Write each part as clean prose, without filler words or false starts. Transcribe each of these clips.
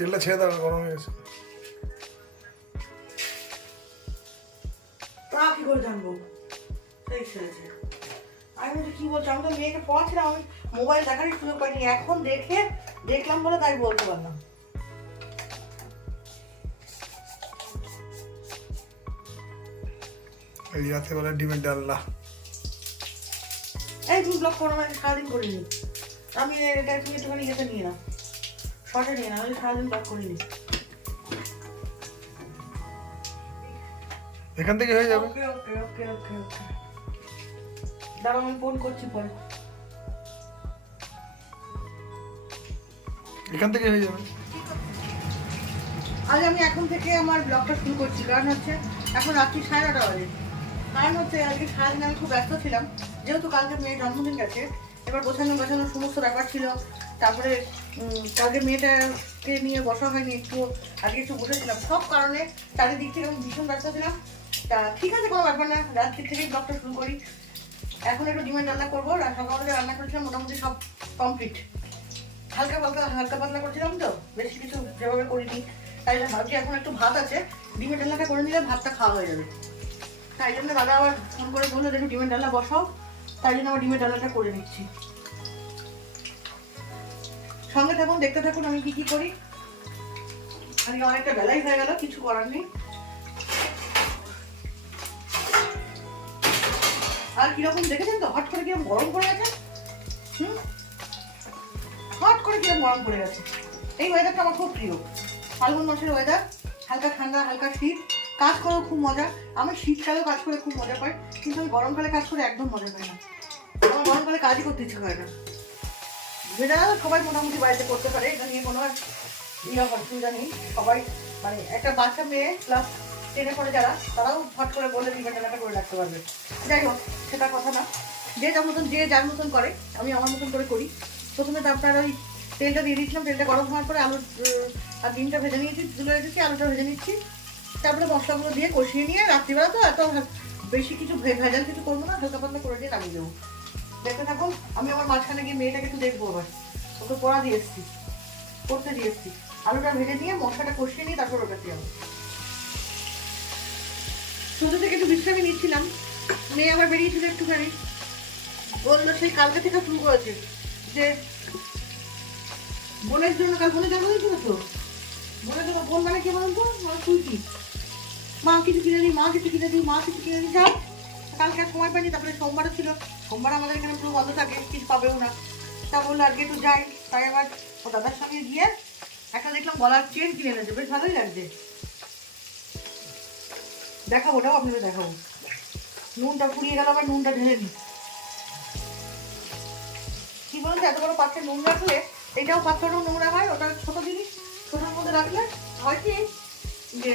তেলটা ছেড়ে দাও, গরম হয়ে গেছে। তা কি করে জানবো? সেই ছেড়েছে। আমি বলছি কি বলছি, আমি তো মেয়েকে পড়াচ্ছিলাম, আমি মোবাইল দেখারই সুযোগ পাইনি, এখন দেখলাম বলে তাই বলতে পারলাম। এই রাতে বেলা ডিমের ডালনা। এই তুমি ব্লক করো, আমি সারাদিন করিনি। আমি এটা তুমি একটুখানি ইয়েতে নিয়ে নাও, শর্টে নিয়ে নাও, আমি সারাদিন ব্লক করিনি। এখান থেকে হয়ে যাবে। ওকে ওকে ওকে ওকে ওকে, দাঁড়াও আমি ফোন করছি পরে। এখান থেকে হয়ে যাবে। আজ আমি এখন থেকে আমার ব্লগটা শুরু করছি, কারণ হচ্ছে এখন রাত্রি 9:30 বাজে। কারণ হচ্ছে আজকে সারাদিন আমি খুব ব্যস্ত ছিলাম, যেহেতু কালকে মেয়ের জন্মদিন গেছে। এবার গোছানো সমস্ত ব্যাপার ছিল। তারপরে কালকে মেয়েটাকে নিয়ে বসা হয়নি, আজকে একটু বসেছিলাম, সব কারণে চারিদিক থেকে আমি ভীষণ ব্যস্ত ছিলাম। তা ঠিক আছে, কোনো ব্যাপার না, রাত্রির থেকেই ব্লগটা শুরু করি। এখন একটু ডিমের রান্না করবো, সকালে রান্না করেছিলাম মোটামুটি সব কমপ্লিট। হালকা পাতলা করছিলাম তো, বেশি কিছু যেভাবে করিনি। তাই জন্য ভাবছি এখন একটু ভাত আছে, ডিমের ডালনাটা করে নিলে ভাতটা খাওয়া হয়ে যাবে। তাই জন্য দাদা আবার ফোন করে বললো একটু ডিমের ডালনা বসাও, তাই জন্য আবার ডিমের ডালনাটা করে নিচ্ছি। সঙ্গে থাকুন, দেখতে থাকুন আমি কি করি। আজকে অনেকটা বেলাই হয়ে গেল, কিছু করার নেই। আর কিরকম দেখেছেন তো, হট করে কিরকম গরম পড়ে গেছে। হট করে কিরকম গরম পড়ে গেছে। এই ওয়েদারটা আমার খুব প্রিয়, ফাল্গুন মাসের ওয়েদার, হালকা ঠান্ডা হালকা শীত, কাজ করেও খুব মজা। আমি শীতকালেও কাজ করে খুব মজা পাই, কিন্তু আমি গরমকালে কাজ করে একদম মজা পাই না। আমার গরমকালে কাজই করতে ইচ্ছে হয় না। যেটা সবাই মোটামুটি বাড়িতে করতে পারে, এটা নিয়ে কোনো অসুবিধা নেই। সবাই মানে একটা বাচ্চা মেয়ে প্লাস 10-এ পড়ে যারা, তারাও হট করে বলে ডিমের ডালনাটা করে রাখতে পারবে। যাই হোক, সেটা কথা না। যে যার মতন করে, আমি আমার মতন করে করি। প্রথমে তারপর ওই তেলটা দিয়ে দিয়েছিলাম, তেলটা গরম হওয়ার পরে আলু আর ডিমটা ভেজে নিয়েছি, তুলে রেখেছি, আলুটা ভেজে নিচ্ছি। তারপরে মশলাগুলো দিয়ে কষিয়ে নিয়ে, রাত্রিবেলা তো এত বেশি কিছু ভেজাল কিছু করবো না, হালকা পাতলা করে দিয়ে নামিয়ে দেবো। দেখতে থাকুন, আমি আমার মাঝখানে গিয়ে মেয়েটাকে একটু দেখবো। আবার ওকে পড়া দিয়ে এসছি, করতে দিয়ে এসছি। আলুটা ভেজে নিয়ে মশলাটা কষিয়ে নিয়ে তারপর ওটাতে যাবো। শুধু থেকে একটু বিশ্রামই নিচ্ছিলাম, মেয়ে আবার বেরিয়েছিল একটুখানি। বললো সেই কালকে থেকে শুরু করেছে যে বোনের জন্য, কাল বোনের জন্মদিন ছিল তো, বোনের জন্য। বোন মানে কি বলুন তো, তুই কি মা কিছু কিনে দিই, মা কিছু কিনে দিই, মা কিছু কিনে দিই। যাও, কালকে আর সময় পাইনি। তারপরে সোমবারও ছিল, সোমবার আমাদের এখানে পুরো বন্ধ থাকে, কিছু পাবেও না। তা বললো আজকে একটু যাই। তাই আবার ও দাদার সঙ্গে গিয়ে একটা দেখলাম গলার চেন কিনে এনেছে, বেশ ভালোই লাগছে। দেখাবো, ওটাও আপনাদের দেখাবো। নুনটা ফুরিয়ে গেল, আবার নুনটা ঢেলে নিই। কি বলুন, এত বড় পাত্রে নুন রাখলে, এইটাও পাত্রটাও নোংরা হয়। ওটা ছোট জিনিস, ছোটোর মধ্যে রাখলে হয় কি যে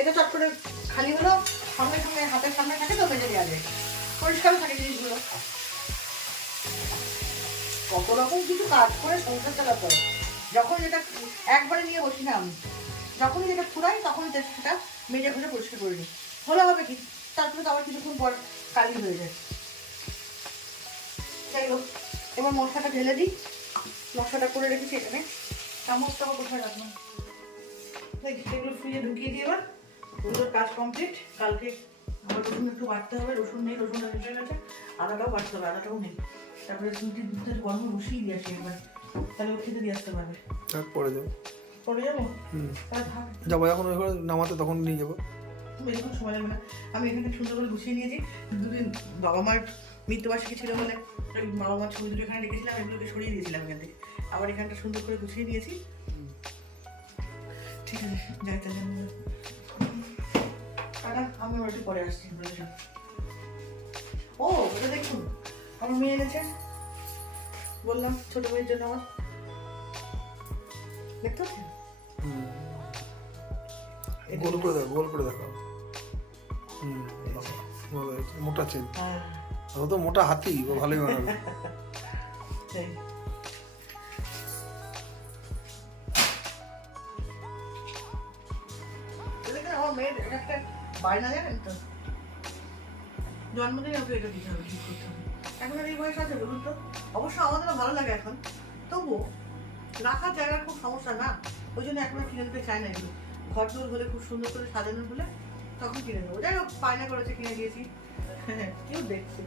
এটা চট করে খালি হলো, সঙ্গে সঙ্গে হাতের সামনে থাকে তো মেজে দেওয়া যায়, পরিষ্কারও থাকে জিনিসগুলো। কত রকম কিছু কাজ করে সংসার চালাতে হয়। যখন যেটা একবারে নিয়ে বসি না আমি, যখনই যেটা ফুরাই তখনই সেটা মেজে ঘুরে পরিষ্কার করে নিই। হলে হবে কি, তারপরে তো আবার কিছুক্ষণ পর কালি হয়ে যায়। যাই হোক, এবার মশলাটা ঢেলে দিই। মশলাটা করে রেখেছি এখানে, চামচটা আবার কোথায় রাখলাম, সেগুলো ফ্রিজে ঢুকিয়ে দিয়ে এবার ওগুলোর কাজ কমপ্লিট। কালকে আমার রসুন একটু বাটতে হবে, রসুন নেই, রসুনটা রেখে গেছে। আদাটাও বাটতে হবে, আদাটাও নেই। তারপরে দুধের গরমে বসিয়ে দিয়ে আসি একবার, তাহলে ও খেতে দিয়ে আসতে পারবে। পরে যাবো, পরে যাবো, যাবো যখন ওই নামাতে তখন নিয়ে যাবো। বেশিক্ষণ সময় লাগবে না। আমি এখানে সুন্দর করে গুছিয়ে নিয়েছি। দুদিন বাবা মার মৃত্যুবার্ষিকী ছিল বলে ওই বাবা মার ছবি দুটো এখানে রেখেছিলাম, এগুলোকে সরিয়ে দিয়েছিলাম এখান থেকে। আবার এখানটা সুন্দর করে গুছিয়ে নিয়েছি। ঠিক আছে, যাই তাহলে আমি ওটা পরে আসছি। ও ওটা দেখুন, আমার মেয়ে এনেছে, বললাম ছোট মেয়ের জন্য আমার, দেখতে পাচ্ছেন? গোল করে দেখো, গোল করে দেখো। মোটা চেন, ও তো মোটা হাতি, ও ভালোই বানাবে। আমার মেয়ের একটা বায়না জানেন তো, জন্মদিনে ওকে এটা দিতে হবে, ঠিক করতে হবে। এখন আর এই বয়স আছে বলুন তো? অবশ্য আমাদেরও ভালো লাগে এখন, তবুও রাখার জায়গার খুব সমস্যা না। ওই জন্য এখন আর কিনে দিতে চায় না এগুলো। ঘর দোর হলে খুব সুন্দর করে সাজানো হলে তখন কিনে নেবো। যাই হোক বায়না করেছে কিনে দিয়েছি। কেউ দেখছিল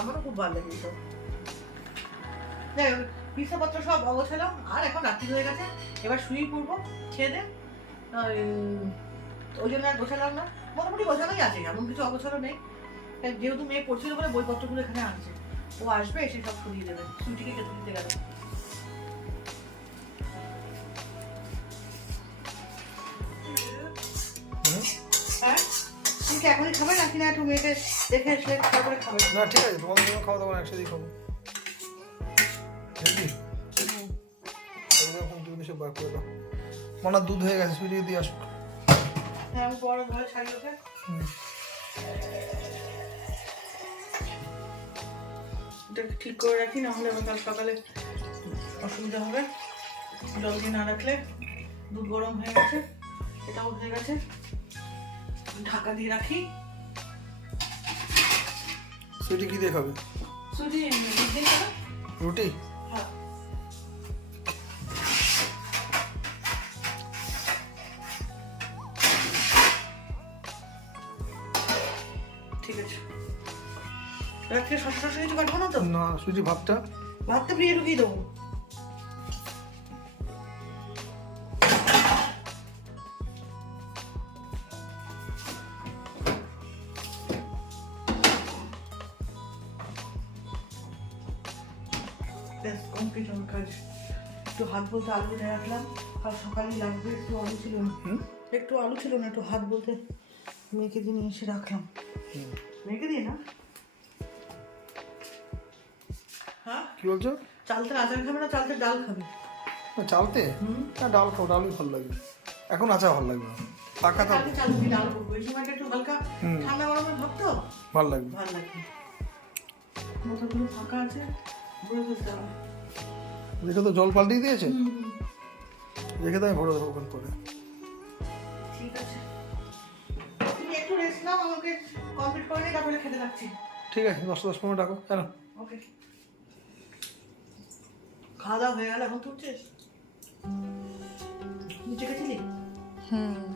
আমারও খুব ভালো লাগে এইসব। যাই হোক বিছাপত্র সব অগোছালো, আর এখন রাত্রি হয়ে গেছে, এবার শুয়েই পড়বো খেয়ে দে। ওই জন্য আর গোছালাম না, মোটামুটি গোছানোই আছে, এমন কিছু অগোছালো নেই। যেহেতু মেয়ে পড়ছিল বলে বইপত্রগুলো এখানে আনছে, ও আসবে এসে সব সরিয়ে দেবে। সুইটিকে খেতে দিতে গেল। হ্যাঁ তুমি কি এখনই খাবে নাকি না একটু মেয়েকে দেখে এসে তারপরে খাবে? না ঠিক আছে, তোমাদের জন্য খাওয়া দাওয়া একসাথেই খাবো। সব বার করে দাও। মনে দুধ হয়ে গেছে, সুইটি দিয়ে আসুক। হ্যাঁ আমি বড় ঘরে ছাড়ি ওকে। এটা ঠিক করে রাখি, না হলে কাল সকালে অসুবিধা হবে। জল দিয়ে না রাখলে। দুধ গরম হয়ে গেছে, এটাও হয়ে গেছে, ঢাকা দিয়ে রাখি। সুইটি কি দিয়ে খাবে? সুজি দুধ দিয়ে খাবে? রুটি? হ্যাঁ ঠিক আছে। রাত্রে শশা কিছু কাটবো না তো? না, সুইটি ভাতটা ভাতটা ফ্রিয়ে ঢুকিয়ে দেবো। কমপ্লিট আমার কাজ। একটু হাত বলতে আলু নিয়ে রাখলাম, কাল সকালেই লাগবে। একটু আলু ছিল না, একটু আলু ছিল না, একটু হাত বলতে মেয়েকে দিয়ে নিয়ে এসে রাখলাম। মেয়েকে দিয়ে না, হ্যাঁ কি বলছো? চালতে আচার খাবে না চালতে ডাল খাবে? চালতে? না ডাল খাও, ডালই ভালো লাগবে। এখন আচার ভালো লাগবে না, পাকা তো কালকে চাল দিয়ে ডাল করবো। এই সময়টা একটু হালকা ঠান্ডা গরমের ভাব তো ভালো লাগবে। ভালো লাগবে। মোটাগুলো ফাঁকা আছে, ভরে ফেলতে হবে। দেখে তো জল পাল্টিয়ে দিয়েছে, দেখে তো আমি ভরে দেবো ওখান করে। ঠিক আছে, তুমি একটু রেস্ট নাও, আমাকে কমপ্লিট করে নিয়ে তারপরে খেতে লাগছি। ঠিক আছে, 10-15 ডাকো কেন? ওকে, খাওয়া দাওয়া হয়ে গেল, এখন তুলছিস? নিচে গেছিলি?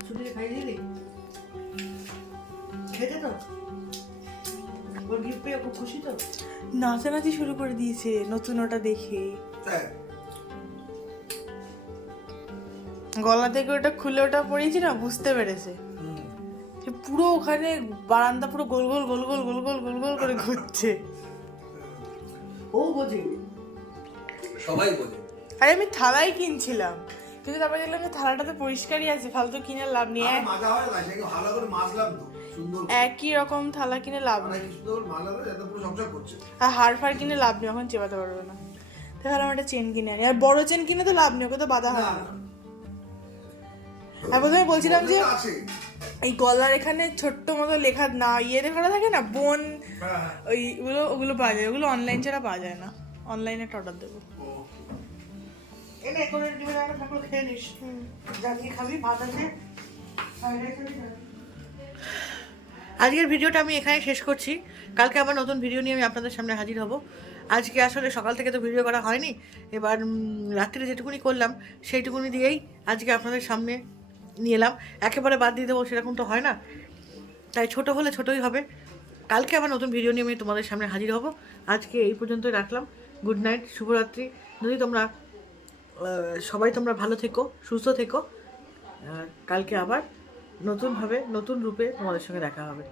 ছুটিতে খাইয়ে দিলি? খেতে তো ওর গিফট পেয়ে খুব খুশি তো? নাচানাচি শুরু করে দিয়েছে নতুন ওটা দেখে। গলা থেকে ওটা খুলে ওটা পড়েছি না, বুঝতে পেরেছে। সে পুরো ওখানে বারান্দা পুরো গোল গোল গোল গোল গোল গোল গোল গোল করে ঘুরছে। ও বোঝে, সবাই বোঝে। আরে আমি থালাই কিনছিলাম, কিন্তু তারপরে দেখলাম যে থালাটা তো পরিষ্কারই আছে, ফালতু কিনে লাভ নেই। একই রকম থালা কিনে লাভ নেই, আর হাড় ফাড় কিনে লাভ নেই, এখন চেপাতে পারবে না। তাহলে আমার একটা চেন কিনে আনি, আর বড় চেন কিনে তো লাভ নেই, ওকে তো বাধা হয় না। আর প্রথমে বলছিলাম যে এই গলার এখানে ছোট্ট মতো লেখা না ইয়েতে করা থাকে না, বোন, ওগুলো পাওয়া যায়, ওগুলো অনলাইন ছাড়া পাওয়া যায় না। অনলাইনে একটা অর্ডার দেবো। এনে করে দিবে না, তারপর খেয়ে নিস। জানিয়ে খাবি, ভাত আছে। আজকের ভিডিওটা আমি এখানে শেষ করছি। কালকে আবার নতুন ভিডিও নিয়ে আমি আপনাদের সামনে হাজির হব। আজকে আসলে সকাল থেকে তো ভিডিও করা হয়নি, এবার রাত্রে যেটুকুনি করলাম সেইটুকুনি দিয়েই আজকে আপনাদের সামনে নিয়ে এলাম। একেবারে বাদ দিয়ে দেবো সেরকম তো হয় না, তাই ছোট হলে ছোটই হবে। কালকে আবার নতুন ভিডিও নিয়ে আমি তোমাদের সামনে হাজির হব। আজকে এই পর্যন্তই রাখলাম। গুড নাইট, শুভরাত্রি। যদি তোমরা সবাই তোমরা ভালো থেকো, সুস্থ থেকো। কালকে আবার নতুনভাবে নতুন রূপে তোমাদের সঙ্গে দেখা হবে।